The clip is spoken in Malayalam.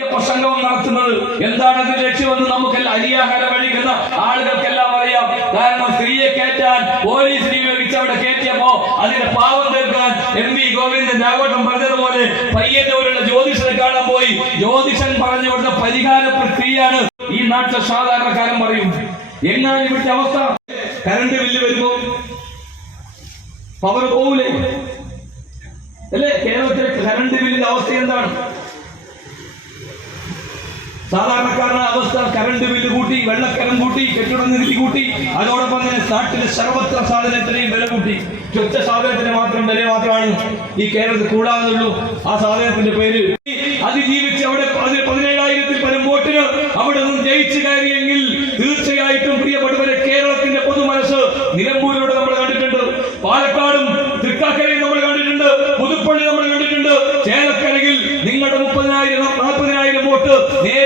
പ്രസംഗം നടത്തുന്നത്. എന്താണ് അതിന്റെ ലക്ഷ്യമെന്ന് നമുക്കെല്ലാം അരിയാഹാരം കഴിക്കുന്ന ആളുകൾക്കെല്ലാം അറിയാം. കാരണം സ്ത്രീയെ കയറ്റാൻ പോലീസ് നിയോഗിച്ച് അവിടെ കയറ്റിയപ്പോ അതിന്റെ പാവം തീർക്കാൻ എം വി ഗോവിന്ദൻ രാഘോട്ടം പറഞ്ഞതുപോലെ പയ്യന്നൂരുള്ള ജ്യോതിഷനെ കാണാൻ പോയി. ജ്യോതിഷൻ പറഞ്ഞു കൊടുത്ത പരിഹാര പ്രക്രിയയാണ് ഈ നാട്ടിലെ സാധാരണക്കാരൻ പറയും. എന്നാണ് ഇവിടുത്തെ അവസ്ഥ? കറണ്ട് ബില്ല് വരുമ്പോ പവർ പോകൂലേ അല്ലേ? കേരളത്തിലെ കറണ്ട് ബില്ലിന്റെ അവസ്ഥ എന്താണ്? സാധാരണക്കാരുടെ അവസ്ഥ കറണ്ട് ബില്ല് കൂട്ടി വെള്ളക്കരം കൂട്ടി കെട്ടിട നികുതി കൂട്ടി അതോടൊപ്പം തന്നെ നാട്ടിലെ സർവത്ര സാധനത്തിനെയും വില കൂട്ടി. ചൊച്ച സാധനത്തിന് മാത്രം വില മാത്രമാണ് ഈ കേരളത്തിൽ കൂടാതെയുള്ളൂ ആ സാധനത്തിന്റെ പേര് അതിജീവിച്ച് അവിടെ പതി- പതിനേഴായിരത്തിൽ പരം വോട്ടിന് അവിടെ നിന്നും ജയിച്ചു കയറിയെങ്കിൽ തീർച്ചയായിട്ടും പ്രിയപ്പെട്ടവരെ കേരളത്തിന്റെ പൊതുമനസ് നിലമ്പൂരിലൂടെ നമ്മൾ കണ്ടിട്ടുണ്ട്. പാലക്കാടും തൃക്കാക്കരയും നമ്മൾ കണ്ടിട്ടുണ്ട്. പുതുപ്പള്ളി നമ്മൾ കണ്ടിട്ടുണ്ട്. ചേലക്കരയിൽ നിങ്ങളുടെ മുപ്പതിനായിരം നാൽപ്പതിനായിരം വോട്ട് നേരെ